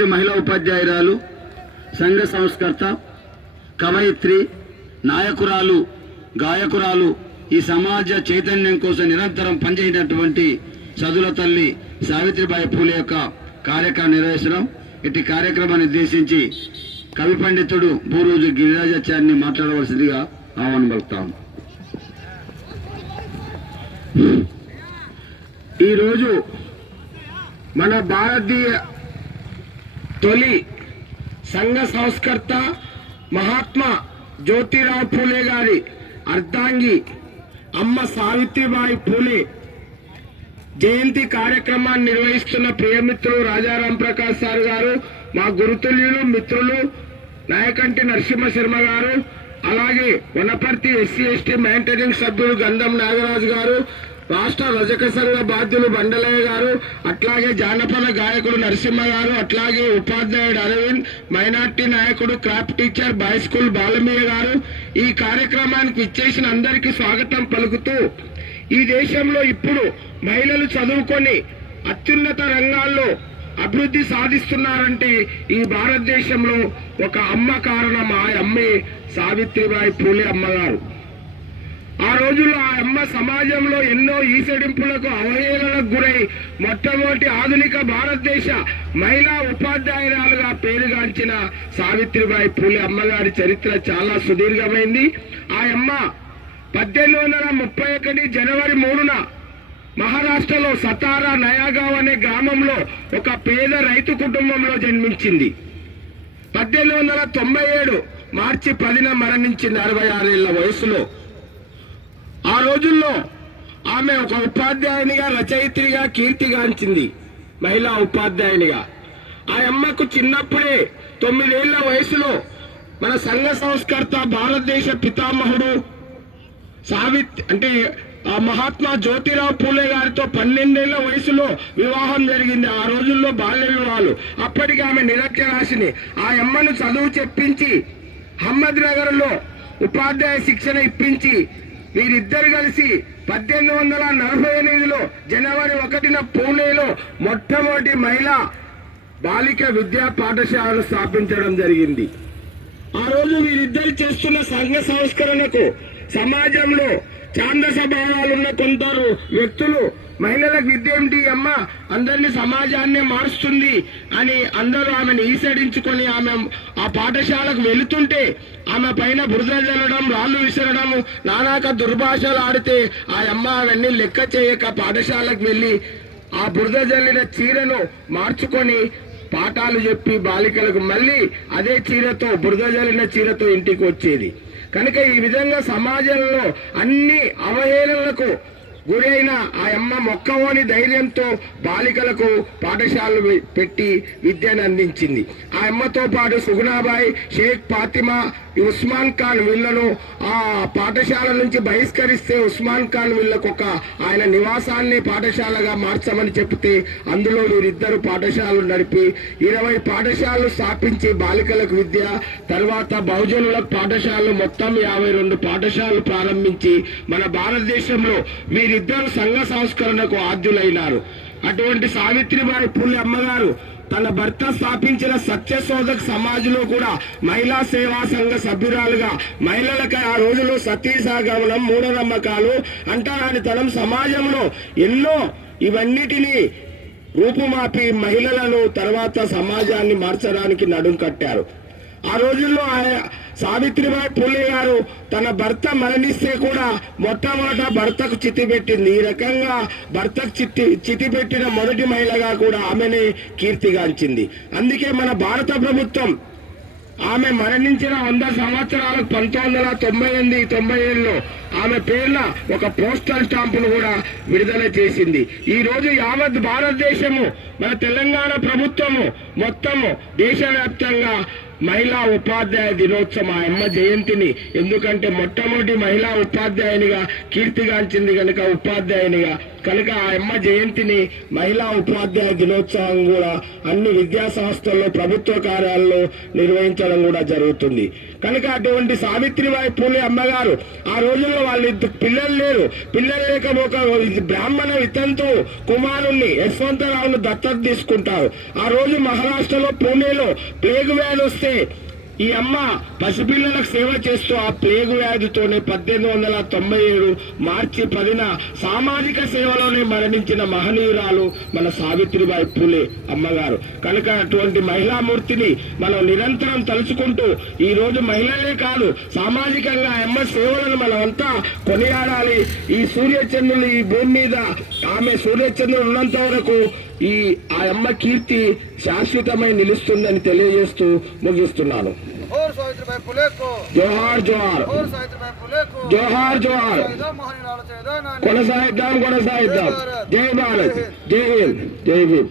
మహిళా ఉపాధ్యాయురాలు, సంఘ సంస్కర్త, కవయిత్రి, నాయకురాలు, గాయకురాలు, ఈ సమాజ చైతన్యం కోసం నిరంతరం పనిచేసినటువంటి సదుల తల్లి సావిత్రిబాయి పూలే యొక్క కార్యక్రమం నిర్వహించడం. ఇటు కార్యక్రమాన్ని ఉద్దేశించి కవి పండితుడు బూరూజు గిరిరాజాచార్యని మాట్లాడవలసిందిగా ఆహ్వానం పలుకుతాము. ఈరోజు మన భారతీయ తొలి సంఘ సంస్కర్త మహాత్మా జ్యోతిరావు పూలే గారి అర్ధాంగి అమ్మ సావిత్రిబాయి పూలే జయంతి కార్యక్రమాన్ని నిర్వహిస్తున్న ప్రియమిత్రులు రాజారాం ప్రకాష్ సార్ గారు, మా గురుతుల్యులు మిత్రులు నాయకంటి నరసింహ శర్మ గారు, అలాగే వనపర్తి ఎస్సీ ఎస్టీ మెయింటెనెన్స్ సభ్యులు గంధం నాగరాజు గారు, రాష్ట్ర రజక సంఘ బాధ్యులు బండలయ్య గారు, అట్లాగే జానపద గాయకుడు నరసింహ గారు, అట్లాగే ఉపాధ్యాయుడు అరవింద్, మైనార్టీ నాయకుడు craft teacher bye school Balamayya గారు, ఈ కార్యక్రమానికి ఇచ్చేసిన అందరికీ స్వాగతం పలుకుతూ, ఈ దేశంలో ఇప్పుడు మహిళలు చదువుకొని అత్యున్నత రంగాల్లో అభివృద్ధి సాధిస్తున్నారంటే ఈ భారతదేశంలో ఒక అమ్మ కారణం. ఆ అమ్మే సావిత్రిబాయి పూలే అమ్మగారు. ఆ రోజుల్లో ఆ అమ్మ సమాజంలో ఎన్నో ఈసడింపులకు అవహేళనకు గురై మొట్టమొదటి ఆధునిక భారతదేశ మహిళా ఉపాధ్యాయురాలుగా పేరుగాంచిన సావిత్రిబాయి పూలే అమ్మగారి చరిత్ర చాలా సుదీర్ఘమైంది. ఆ అమ్మ 1831 జనవరి 3న మహారాష్ట్రలో సతారా నయాగావ్ అనే గ్రామంలో ఒక పేద రైతు కుటుంబంలో జన్మించింది. 1897 మార్చి 10న మరణించింది 66 ఏళ్ల వయసులో. ఆ రోజుల్లో ఆమె ఒక ఉపాధ్యాయునిగా, రచయిత్రిగా కీర్తిగాంచింది, మహిళా ఉపాధ్యాయునిగా. ఆ అమ్మకు చిన్నప్పుడే 9 ఏళ్ల వయసులో మన సంఘ సంస్కర్త, భారతదేశ పితామహుడు మహాత్మా జ్యోతిరావు పూలే గారితో 12 ఏళ్ల వయసులో వివాహం జరిగింది. ఆ రోజుల్లో బాల్య వివాహాలు. అప్పటికి ఆమె నిరక్షరాశిని. ఆ అమ్మను చదువు చెప్పించి అహ్మద్ నగర్ లో ఉపాధ్యాయ శిక్షణ ఇప్పించి వీరిద్దరు కలిసి 1848లో జనవరి 1న పూణేలో మొట్టమొదటి మహిళా బాలిక విద్యా పాఠశాలను స్థాపించడం జరిగింది. ఆ రోజు వీరిద్దరు చేస్తున్న సంఘ సంస్కరణకు సమాజంలో ఛాందస భావాలున్న కొందరు వ్యక్తులు మహిళలకు విద్య ఏమిటి అమ్మ, అందరినీ సమాజాన్ని మారుస్తుంది అని అందరూ ఆమెను ఈసడించుకొని ఆమె ఆ పాఠశాలకు వెళుతుంటే ఆమె పైన బురద జల్లడం, రాళ్లు విసరడం, నానాక దుర్భాషలు ఆడితే ఆ అమ్మ అవన్నీ లెక్క చేయక పాఠశాలకు వెళ్ళి ఆ బురద జల్లిన చీరను మార్చుకొని పాఠాలు చెప్పి బాలికలకు మళ్ళీ అదే చీరతో, బురద జల్లిన చీరతో ఇంటికి వచ్చేది. కనుక ఈ విధంగా సమాజంలో అన్ని అవహేళనలకు గురైన ఆ అమ్మ మొక్కవోని ధైర్యంతో బాలికలకు పాఠశాలలు పెట్టి విద్యను అందించింది. ఆ అమ్మతో పాటు సుగుణాబాయి, షేక్ ఫాతిమా, ఉస్మాన్ ఖాన్ వీళ్లను ఆ పాఠశాల నుంచి బహిష్కరిస్తే ఉస్మాన్ ఖాన్ వీళ్లకు ఆయన నివాసాన్ని పాఠశాలగా మార్చమని చెప్తే అందులో వీరిద్దరు పాఠశాలలు నడిపి 20 పాఠశాలలు స్థాపించి బాలికలకు విద్య, తర్వాత బహుజనులకు పాఠశాలలు మొత్తం 52 పాఠశాలలు ప్రారంభించి మన భారతదేశంలో వీరిద్దరు సంఘ సంస్కరణకు ఆద్యులైనారు. అటువంటి సావిత్రిబాయి పూలే అమ్మగారు తన భర్త స్థాపించిన సత్యశోధక్ సమాజ్లో కూడా మహిళా సేవా సంఘ సభ్యురాలుగా మహిళలకు ఆ రోజులో సతీ సహగమనం, మూఢనమ్మకాలు, అంటరానితనం సమాజంలో ఎన్నో ఇవన్నిటినీ రూపుమాపి మహిళలను తర్వాత సమాజాన్ని మార్చడానికి నడుం కట్టారు. ఆ రోజుల్లో సావిత్రిబాయి పూలే గారు తన భర్త మరణిస్తే కూడా మొట్టమొదట భర్తకు చితి పెట్టింది. ఈ రకంగా భర్తకు చితి పెట్టిన మొదటి మహిళగా కూడా ఆమెనే కీర్తిగాంచింది. అందుకే మన భారత ప్రభుత్వం ఆమె మరణించిన 100 సంవత్సరాలకు 1998-97లో ఆమె పేరున ఒక పోస్టల్ స్టాంపును కూడా విడుదల చేసింది. ఈ రోజు యావత్ భారతదేశము, మన తెలంగాణ ప్రభుత్వము మొత్తము దేశవ్యాప్తంగా మహిళా ఉపాధ్యాయ దినోత్సవం ఆ అమ్మ జయంతిని, ఎందుకంటే మొట్టమొదటి మహిళా ఉపాధ్యాయునిగా కీర్తిగాంచింది కనుక ఉపాధ్యాయునిగా, కనుక ఆ అమ్మ జయంతిని మహిళా ఉపాధ్యాయ దినోత్సవం కూడా అన్ని విద్యా సంస్థల్లో, ప్రభుత్వ కార్యాలయాల్లో నిర్వహించడం కూడా జరుగుతుంది. కనుక అటువంటి సావిత్రిబాయి పూలే అమ్మగారు ఆ రోజుల్లో వాళ్ళు పిల్లలు లేరు, పిల్లలు లేక ఒక బ్రాహ్మణ వితంతు కుమారుణ్ణి యశ్వంతరావును దత్తత దత్తత తీసుకుంటారు. ఆ రోజు మహారాష్ట్రలో పూణేలో ప్లేగు వ్యాధి వస్తే ఈ అమ్మ పసిపిల్లలకు సేవ చేస్తూ ఆ ప్లేగు వ్యాధితోనే 1897 మార్చి 10న సామాజిక సేవలోనే మరణించిన మహనీయురాలు మన సావిత్రిబాయి పూలే అమ్మగారు. కనుక అటువంటి మహిళామూర్తిని మనం నిరంతరం తలుచుకుంటూ ఈ రోజు మహిళలే కాదు సామాజికంగా అమ్మ సేవలను మనమంతా కొనియాడాలి. ఈ సూర్యచంద్రులు ఈ భూమి మీద ఆమె సూర్యచంద్రులు ఉన్నంత వరకు ఆ అమ్మ కీర్తి శాశ్వతమై నిలుస్తుందని తెలియజేస్తూ ముగిస్తున్నాను. జోహార్ జోహార్ జోహార్ జోహార్. కొనసాగిద్దాం. జై భారత్, జై హింద్, జై భీమ్.